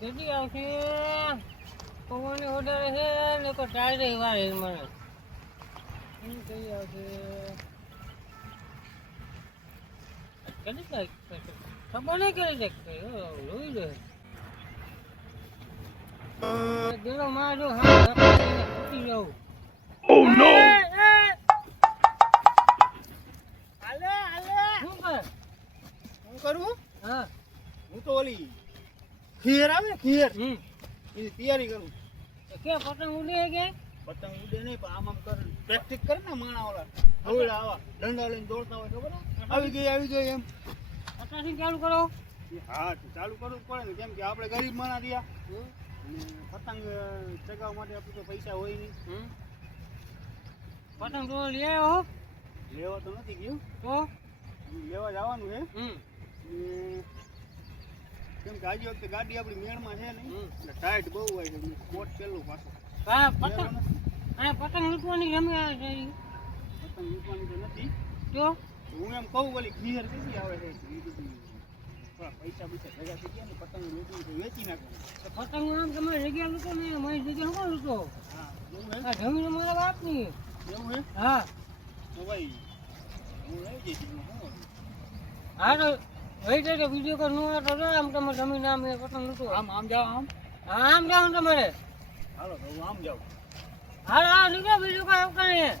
કેદી આવશે પવન ઓર્ડર છે ને તો ટાયર વારે મને એમ કઈ આવશે કદી કાઈ ખબર નહીં કરી શકતે રોઈ લે દેલો મારો હા તૂટી જાઉં Oh no! હાલે શું કર હું કરું હા હું તો ઓલી ખીર આવે ખીર હમ એની તૈયારી કરું કે પતંગ ઉડે કે પતંગ ઉડે નહીં પણ આમ કર પ્રેક્ટિસ કરે ને માણા ઓલા હવડા આવા ડંડા લઈને દોડતા હોય ખબર આવી ગઈ એમ અત્યારથી ચાલુ કરો હા તો ચાલુ કરવું પડે ને કેમ કે આપણે ગરીબ માણા રહ્યા અને પતંગ ચગાવવા માટે આપણે તો પૈસા હોય નહીં પતંગ તો લઈ આવ્યો લેવા તો નથી ગયું તો લેવા જવાનું છે હમ ને કેમ કે આજે વખતે ગાડી આપણી મેળમાં છે નહીં એટલે ટાઈટ બહુ હોય છે કોટ પેલું પાછું હા પતંગ હા પતંગ લૂંટવાની ગમે પતંગ લૂંટવાની તો નથી તો હું એમ કહું ઓલી ખીર કેટલી આવે છે એ બધી થોડા પૈસા ભેગા થઈ ગયા ને પતંગ લૂંટવી તો વેચી નાખવાનું તો પતંગ આમ તમારી જગ્યા લૂંટો ને મારી જગ્યા કોણ લૂંટો હા એવું હે આ જમીન મારા બાપની એવું હે હા તો ભાઈ હું લઈ જઈશ એમાં શું હતું? હા તો વહી જાય વિડીયો કોલ નું તો આમ તમારે જમીન આમ એ પતંગ લૂંટો આમ જાઓ આમ હા આમ જાઓ તમારે હાલો તો હું આમ જાઉં હા લીધો બીજું કઈ આવતા નહીં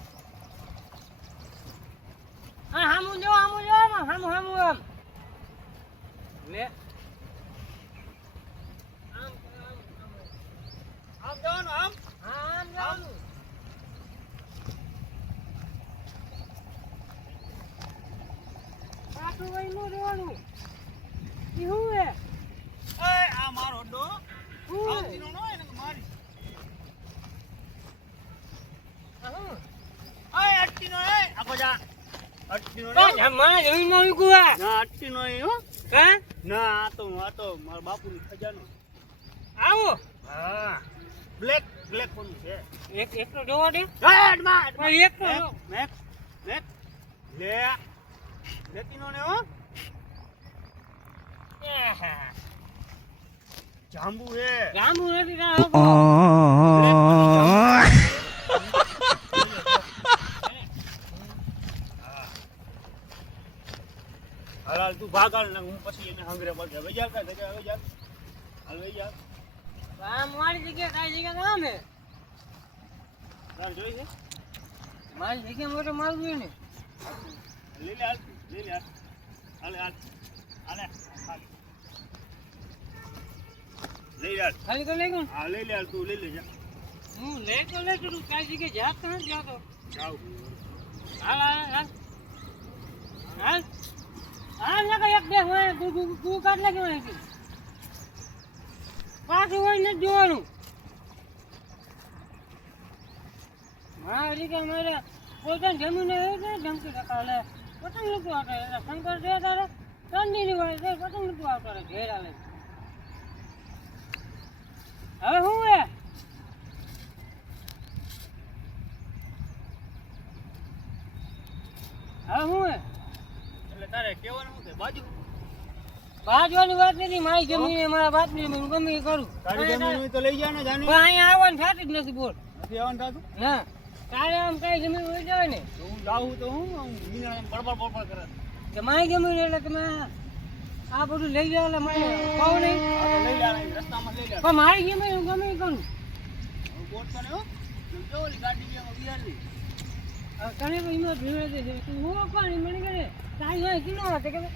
હા હામું જો હામું આમ લે આમ જવાનું આમ હા આમ જવાનું પાછું વહી નું રહેવાનું ઈ શું હે આ મારો ડો શું હે આવતીનો ન હોય ને તો મારી અટટીનો એ આખો જા અટટીનો મારા જમીન માં વિકુવા ના અટટીનો એ હો હા ના આ તો મારા બાપુની ખજાનો આવો હા બ્લેક કોનું છે એક તો જોવા દે હેડ માં પણ એક તો મેક લે લેતીનો ને હો જાંબુ હે જાંબુ નથી હાલ તું ભાગાલ ને હું પછી એને હંગરે પડશે હવે જા હાલ વઈ જા આમ મારી જગ્યા કાઈ જગ્યા કામ હે તાર જોઈ છે મારી જગ્યા મોટો મારું જોઈએ ને લઈ લે હાલ લઈ લે ખાલી તો લઈ ગયો હા લઈ લે તું લઈ લે જા હું લઈ તું કાઈ જગ્યા જાત તો નથી જાતો જાવ હાલ ના એક બે હોય તું કાઢ લાગે હોય પાછું હોય નથી જોવાનું મારી જગ્યા મારે પોતાની જમીન ધમકી ટકા લે પતંગ નતું આવતો એટલે શંકર છે તારે ઠંડીની હોય તો પતંગ નતું આવતો ઘેર આવે હવે શું હે એટલે તારે કેવાનું શું છે બાજવાની વાત નથી મારી જમીન મારા બાપની જમીન હું ગમે એ કરું તારી જમીન હોય તો લઈ જા ને જાને પણ અહીંયા આવવાનું થતું જ નથી બોલ નથી આવવાનું થાતું ના તારે આમ કઈ જમીન હોય જવાય ને તો હું જાઉં તો હું મીના બળબળ કરે કે મારી જમીન એટલે તમે આ બધું લઈ જાવ એટલે મને કહું નહીં લઈ લે રસ્તામાં લઈ લે પણ મારી જમીન હું ગમે એ કરું બોટ તો ને હો જો ઓલી ગાડી જેમાં બિહારી તને તો એમાં ભીડ છે તું હું પણ મને કહે તારી હોય કિલો હતા કે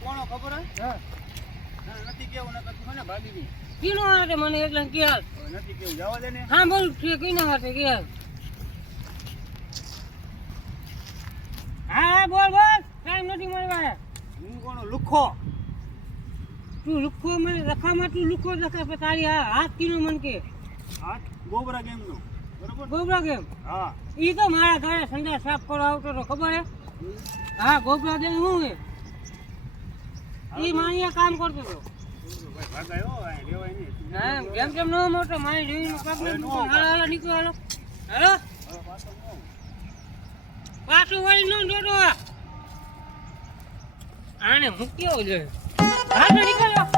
કોનો ખબર હે હા નથી કેવું નકર તું મને ભાગી ગઈ કિલો હતા મને એટલે ક્યાં નથી કેવું જવા દે ને હા બોલ કઈ ના હતા ક્યાં હા બોલ ટાઈમ નથી મારી પાસે હું કોનો લુખો તું લુખો મને રખામાં તું લુખો રખા તારી હાથ કિલો મને કે હાથ ગોબરા ગેમનો બરોબર ગોબરા કેમ હા ઈ તો મારા ઘરે સંડા સાફ કરવા આવતો તો ખબર હે હા ગોબરા કેમ શું હે ઈ માણિયા કામ કરતો હતો ભાઈ ભાગાયો આ લેવાય નહીં હા કેમ નો મોટો મારી જોઈને પગલું હાલો નીકળો હાલો પાછું વળી નો જોડો આને મૂક્યો જોઈએ હા તો નીકળો